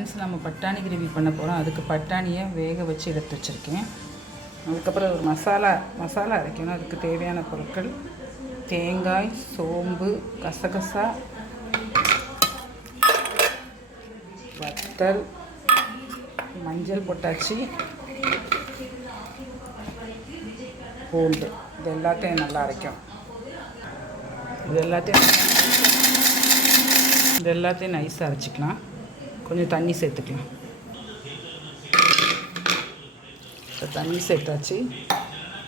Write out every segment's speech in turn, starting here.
Friends நம்ம பட்டாணி gravy பண்ண போகிறோம் அதுக்கு பட்டாணியை வேக வச்சு எடுத்து வச்சுருக்கேன். அதுக்கப்புறம் ஒரு மசாலா மசாலா அரைக்கணும். அதுக்கு தேவையான பொருட்கள் தேங்காய் சோம்பு கசகசா வத்தல் மஞ்சள் பொட்டாச்சி பூண்டு. இது எல்லாத்தையும் நல்லா அரைக்கும் இது எல்லாத்தையும் இது எல்லாத்தையும் நைஸாக அரைச்சிக்கலாம். கொஞ்சம் தண்ணி சேர்த்துக்கலாம். இப்போ தண்ணி சேர்த்தாச்சு.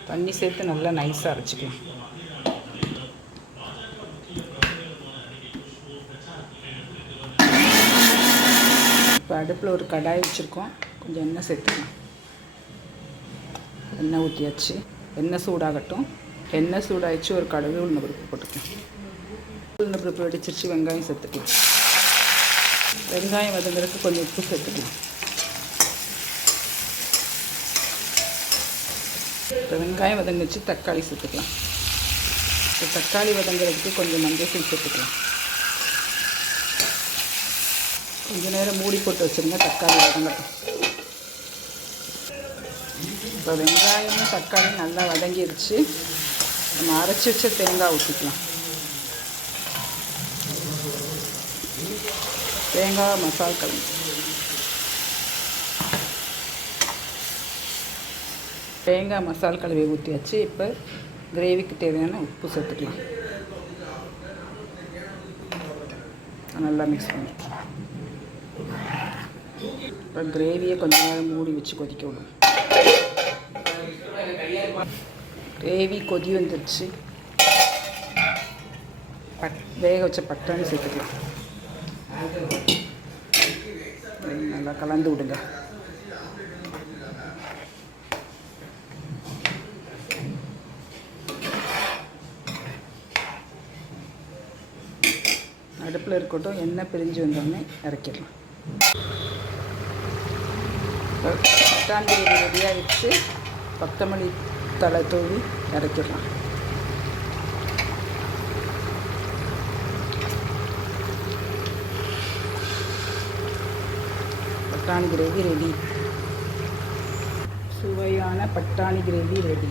தண்ணி சேர்த்து நல்லா நைஸாக அரைச்சிக்கலாம். இப்போ அடுப்பில் ஒரு கடாய் வச்சுருக்கோம். கொஞ்சம் எண்ணெய் சேர்த்துக்கலாம். எண்ணெய் ஊற்றியாச்சு எண்ணெய் சூடாகட்டும். எண்ணெய் சூடாகிச்சு ஒரு கடவுள் உளுந்த பருப்பு போட்டுக்கலாம். உளுந்த பருப்பு வெடிச்சிருச்சு வெங்காயம் சேர்த்துக்கலாம். வெங்காயம் வதங்குறதுக்கு கொஞ்சம் உப்பு சேர்த்துக்கலாம். இப்போ வெங்காயம் வதங்கிச்சு தக்காளி சேர்த்துக்கலாம். இப்போ தக்காளி வதங்குறதுக்கு கொஞ்சம் மஞ்சள் தூள் சேர்த்துக்கலாம். கொஞ்ச நேரம் மூடி போட்டு வச்சுருங்க தக்காளி வதங்கட்டும். இப்போ வெங்காயமும் தக்காளியும் நல்லா வதங்கிடுச்சு நம்ம அரைச்சி வச்ச தேங்காய் ஊற்றிக்கலாம் தேங்காய் மசால் கலந்து. தேங்காய் மசால் கழுவி ஊற்றியாச்சு இப்போ கிரேவிக்கு தேவையான உப்பு சேர்த்துக்கலாம். நல்லா மிக்ஸ் பண்ணிக்கலாம் இப்போ கிரேவியை கொஞ்ச நேரம் மூடி வச்சு கொதிக்க விடும். கிரேவி கொதி வந்துருச்சு. பட் வேக வச்ச பட்டாணி சேர்த்துக்கலாம். நல்லா கலந்து விடுங்க. அடுப்பில் இருக்கட்டும் எண்ணெய் பிரிஞ்சு வந்தோடனே இறக்கிடலாம். பட்டாணி ரெடியாக வச்சு கொத்தமல்லி தலை தூவி இறக்கிடலாம். பட்டாணி கிரேவி ரெடி. சுவையான பட்டாணி கிரேவி ரெடி.